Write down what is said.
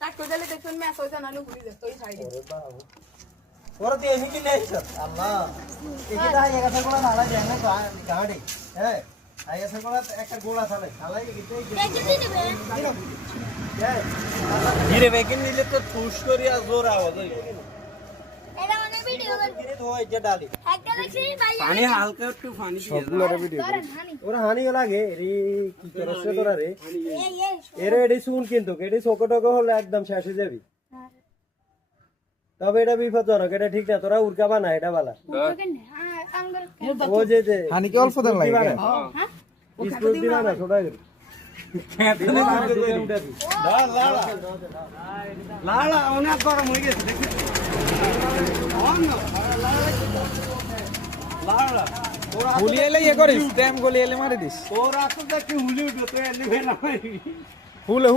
তাক কইলে দেখুন ম্যাচ হইছে না লুগুলি দে তোই সাইডে ওরা দিয়ে এমনি কি নেই স্যার আল্লাহ এদিকে আই একা করে নালা যায় না গাড়ি হ্যাঁ আই এসে করে একটা গোলা থালে থালাই গিতে ধীরে বেকিন নিলে তো ফুস করিয়া জোর আওয়াজ হয় এটা মানে ভিডিও কিরে তো ওই যে ডালি একটা দেখছি ভাই পানি হালকা একটু পানি দিয়ে সবগুলোর ভিডিও ওরা হানি লাগে রে কি করছ তোরা রে এই এরে এডি শুন কিন্তু এডি চোকটক হলে একদম শেষ হয়ে যাবি তবে এটা বিপজ্জনক এটা ঠিক না তোরা উড়কা বানা এটা বালা ও যে হানি কি অল্প দেন লাগে স্কুল দিবা না ছোটা করে লালা অনেক গরম হয়ে গেছে দেখি লালা গুলি এলে ইয়ে করিস টাইম গুলি এলে মারি দিস তোরা তো দেখি হুলি উঠবে তো এনে না হুলে